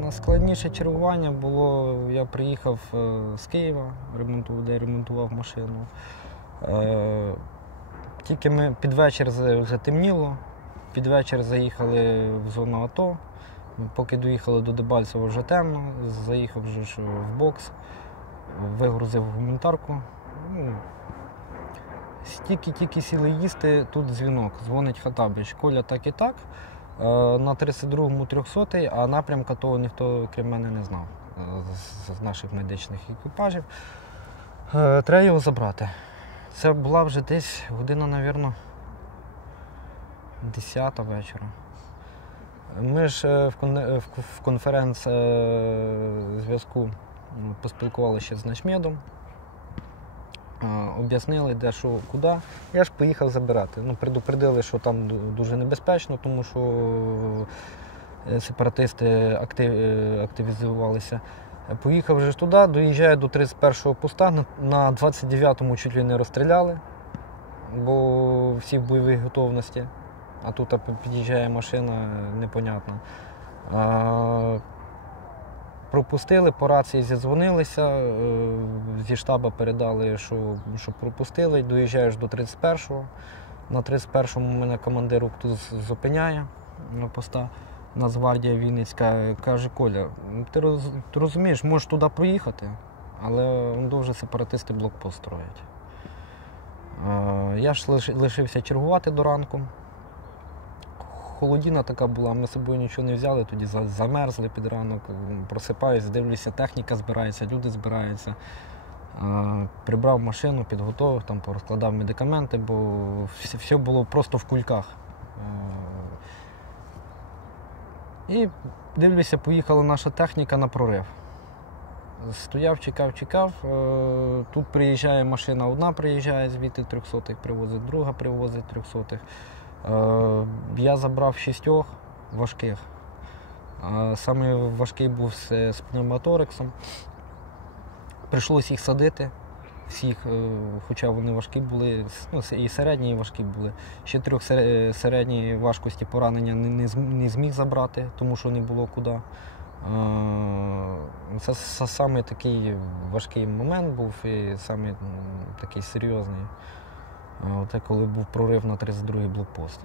Найскладніше чергування було, я приїхав е, з Києва, де ремонтував машину. Е, Тільки ми під вечір вже темніло, під вечір заїхали в зону АТО. Поки доїхали до Дебальцева вже темно, заїхав вже в бокс, вигрузив гуманітарку. Ну, Тільки-тільки сіли їсти, тут дзвінок, дзвонить Хатабич. Коля так і так. Е, На 32-му 300 а напрямка того ніхто крім мене не знав е, з- наших медичних екіпажів. Е, Треба його забрати. Це була вже десь година, мабуть, 10 вечора. Ми ж в конференц-зв'язку поспілкувалися з начмедом. Е, Об'яснили, де що, куди. Я ж поїхав забирати. Ну, предупредили, що там дуже небезпечно, тому що е, сепаратисти е, активізувалися. Поїхав вже туди, доїжджаю до 31-го поста, на- на 29-му чуть ли не розстріляли, бо всі в бойовій готовності. А тут під'їжджає машина непонятна. Пропустили, по рації зідзвонилися, е, зі штабу передали, що, що пропустили, доїжджаєш до 31-го. На 31-му мене командир УКТУ зупиняє на поста. Нацгвардія Вінницька каже, Коля, ти, роз, ти розумієш, можеш туди проїхати, але дуже сепаратисти блокпост строять. Е, Я ж лишився чергувати до ранку. Холодіна така була, ми з собою нічого не взяли, тоді замерзли під ранок. Просипаюсь, дивлюся, техніка збирається, люди збираються. Прибрав машину, підготовив, там порозкладав медикаменти, бо все, було просто в кульках. І дивлюся, поїхала наша техніка на прорив. Стояв, чекав, чекав. Е, Тут приїжджає машина, одна приїжджає, звідти 300-х привозить, друга привозить 300-х. Е, Я забрав шістьох важких. Е, Саме важкий був з, з пневмоторексом. Прийшлось їх садити. Всіх, е, хоча вони важкі були, ну, і середні, і важкі були. Ще трьох сере- середньої важкості поранення не, зміг забрати, тому що не було куди. Це саме такий важкий момент був і саме такий серйозний. Це коли був прорив на 32-й блокпост.